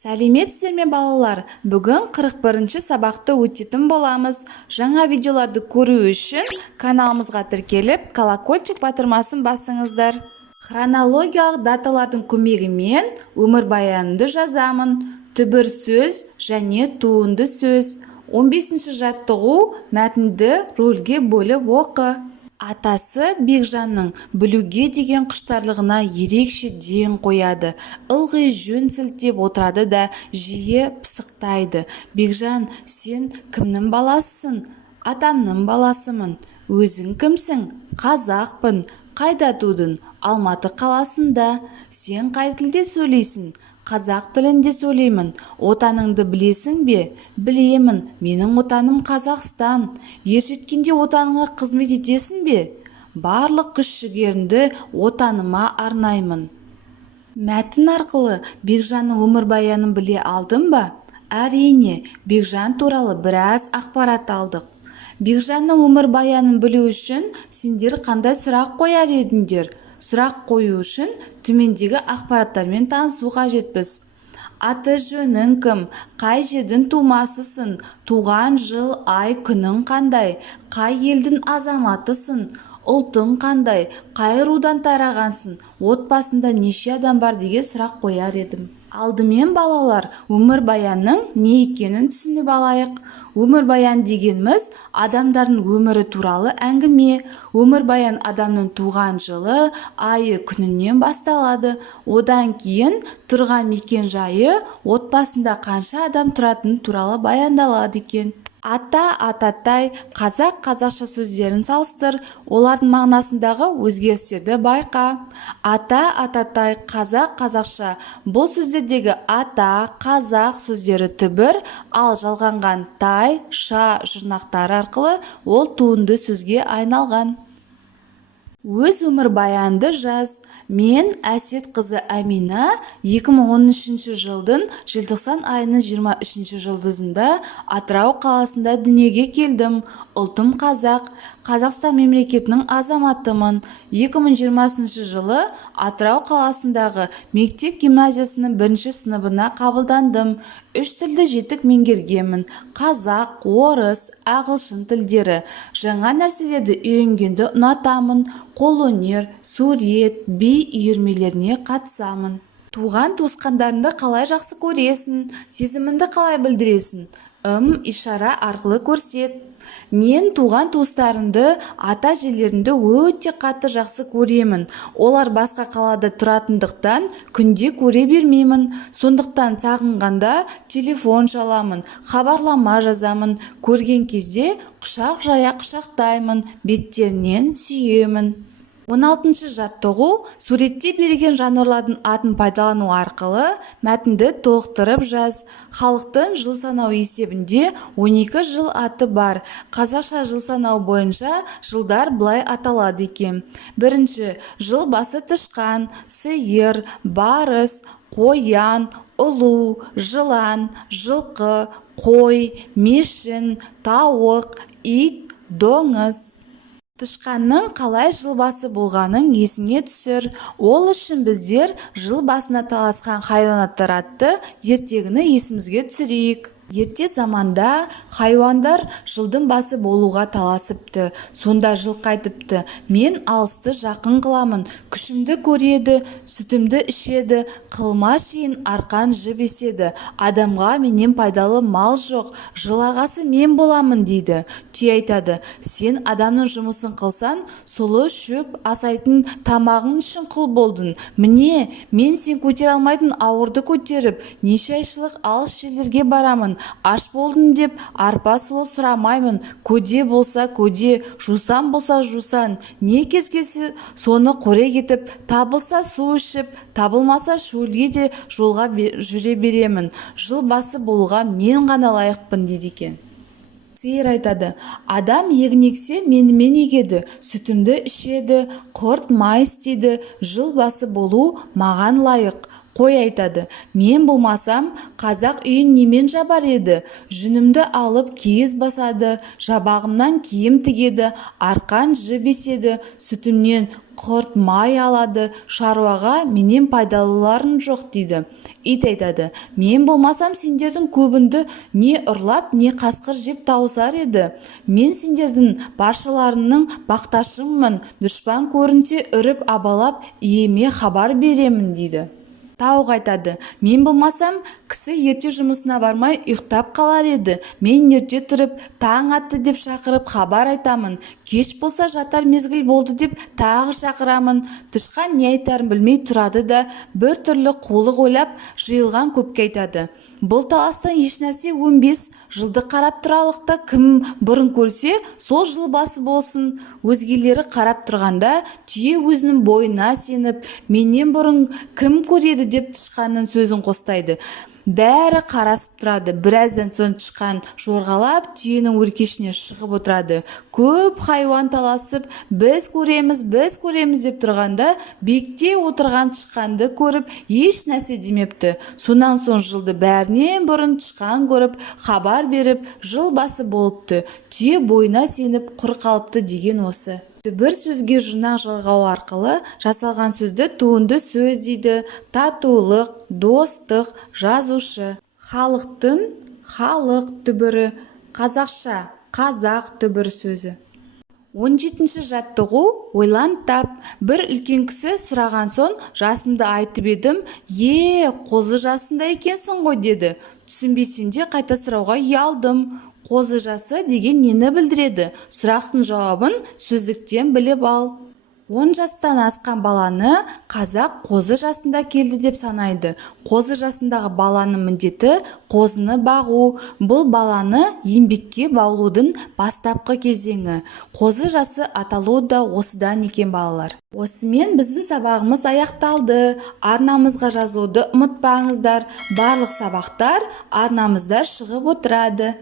Сәлеметсіздер ме балалар? Бүгін 41-ші сабақты өтетін боламыз. Жаңа видеоларды көру үшін каналымызға тіркеліп, колокольчик батырмасын басыңыздар. Хронологиялық даталардың көмегімен өмірбаянымды жазамын. Түбір сөз және туынды сөз. 15-ші жаттығу мәтінді рөлге бөліп оқы. Атасы Бекжанның білуге деген құштарлығына ерекше ден қояды. Ылғи жөн сілтеп отырады да жиі пысықтайды. Бекжан, сен кімнің баласысың? Атамның баласымын. Өзің кімсің? Қазақпын. Қайда тудың? Алматы қаласында. Сен қай тілде сөйлейсің? Қазақ тілінде сөйлеймін. Отаныңды білесің бе? Білемін. Менің отаным Қазақстан. Ержеткенде отаныңа қызмет етесің бе? Барлық күш-жігерімді отаныма арнаймын. Мәтін арқылы Бекжанның өмірбаянын біле алдың ба? Әрине, Бекжан туралы біраз ақпарат алдық. Бекжанның өмірбаянын білу үшін сендер қандай сұрақ қояр едіңдер? Сұрақ қою үшін төмендегі ақпараттармен танысу қажетпіз. Аты жөнің кім? Қай жердің тумасысың? Туған жыл, ай, күнің қандай? Қай елдің азаматысың? Ұлтың қандай? Қай рудан тарағансың? Отбасында неше адам бар деген сұрақ қояр едім. Алдымен балалар, өмірбаянның не екенін түсініп алайық. Өмірбаян дегеніміз адамдардың өмірі туралы әңгіме. Өмірбаян адамның туған жылы, айы, күнінен басталады. Одан кейін тұрған мекен жайы, отбасында қанша адам тұратыны туралы баяндалады екен. Ата, ататай, қазақ, қазақша сөздерін салыстыр, олардың мағынасындағы өзгерістерді байқа. Ата, ататай, қазақ, қазақша. Бұл сөздердегі ата, қазақ сөздері түбір, ал жалғанған тай, ша жұрнақтары арқылы ол туынды сөзге айналған. Өз өмірбаянды жаз. Мен Әсет қызы Әмина 2013 жылдың желтоқсан айының 23 жұлдызында Атырау қаласында дүниеге келдім. Ұлтым қазақ. Қазақстан мемлекетінің азаматымын. 2020 жылы Атырау қаласындағы мектеп гимназиясының 1-ші сыныбына қабылдандым. 3 тілді жетік меңгергенмін. Қазақ, орыс, ағылшын тілдері. Жаңа нәрселерді үйренгенді ұнатамын. Қолөнер, сурет, би үйірмелеріне қатысамын. Туған туысқандарыңды қалай жақсы көресің? Сезіміңді қалай білдіресің? Ишара арқылы көрсет. Мен туған туыстарымды, ата-әжелерімді өте қатты жақсы көремін. Олар басқа қалада тұратындықтан күнде көре бермеймін. Сондықтан сағынғанда телефон шаламын, хабарлама жазамын. Көрген кезде құшақ жая құшақтаймын, беттерінен сүйемін. 16-шы жаттығу суретте берген жануарлардың атын пайдалану арқылы мәтінді толықтырып жаз. Халықтың жыл санау есебінде 12 жыл аты бар. Қазақша жыл санау бойынша жылдар былай аталады екен. Бірінші, жыл басы тышқан, сиыр, барыс, қоян, ұлу, жылан, жылқы, қой, мешін, тауық, ит, доңыз. Тышқанның қалай жыл басы болғанын есіңе түсір. Ол үшін біздер жыл басына таласқан хайуанаттар атты ертегіні есімізге түсірейік. Ерте заманда хайуандар жылдың басы болуға таласыпты. Сонда жылқы айтыпты: мен алысты жақын қыламын, күшімді көреді, сүтімді ішеді, қылма шейін арқан жіп еседі. Адамға менен пайдалы мал жоқ, жыл ағасы мен боламын дейді. Түйе айтады: сен адамның жұмысын қылсан, сұлы шөп асайтын тамағың үшін құл болдың. Міне, мен сен көтере алмайтын ауырды көтеріп, неше айшылық алыс жерлерге барамын. Аш болдым деп арпа сұлы сұрамаймын. Көде болса көде, жусан болса жусан. Не кез келсе соны қоре кетіп, табылса су ішіп, табылмаса шөлге де жолға жүре беремін. Жыл басы болуға мен ғана лайықпын дейді екен. Сиыр айтады: адам егін ексе менімен егеді, сүтімді ішеді, құрт май істейді, жыл басы болу маған лайық. Қой айтады, мен болмасам қазақ үйін немен жабар еді? Жүнімді алып киіз басады, жабағымнан киім тігеді, арқан жіп еседі, сүтімнен құрт май алады, шаруаға менен пайдалыларың жоқ дейді. Ит айтады, мен болмасам сендердің көбінді не ұрлап, не қасқыр жеп тауысар еді. Мен сендердің баршаларының бақташымын, дұшпан көрінсе үріп абалап, иеме хабар беремін дейді. Тауық айтады, мен болмасам кісі ерте жұмысына бармай ұйықтап қалар еді. Мен ерте тұрып, таң атты деп шақырып хабар айтамын. Кеш болса жатар мезгіл болды деп тағы шақырамын. Тышқан не айтарын білмей тұрады да бір түрлі қулық ойлап жиылған көпке айтады. Бұл таластан ешнәрсе 15 жылды қарап тұралықта кім бұрын көрсе, сол жыл басы болсын. Өзгелері қарап тұрғанда түйе өзінің бойына сеніп, менен бұрын кім көреді деп тышқанның сөзін қостайды. Бәрі қарасып тұрады. Біраздан соң тышқан жорғалап түйенің өркешіне шығып отырады. Көп хайуан таласып, біз көреміз деп тұрғанда, биікте отырған тышқанды көріп, еш нәрсе демепті. Сонан соң жылды бәрінен бұрын тышқан көріп, хабар беріп, жыл басы болыпты. Түйе бойына сеніп құр қалыпты деген осы. Бір сөзге жинақ жалғау арқылы жасалған сөзді туынды сөз дейді. Татулық, достық, жазушы. Халықтың халық түбірі, қазақша қазақ түбірі сөзі. 17-ші жаттығу ойлан тап. Бір үлкен кісі сұраған соң жасымды айтып едім, қозы жасында екенсің ғой деді. Түсінбесем де қайта сұрауға ұялдым. Қозы жасы деген нені білдіреді? Сұрақтың жауабын сөздіктен біліп ал. 10 жастан асқан баланы қазақ қозы жасында келді деп санайды. Қозы жасындағы баланың міндеті қозыны бағу. Бұл баланы еңбекке баулудың бастапқы кезеңі. Қозы жасы аталуы да осыдан екен балалар. Осымен біздің сабағымыз аяқталды. Арнамызға жазылуды ұмытпаңыздар. Барлық сабақтар арнамызда шығып отырады.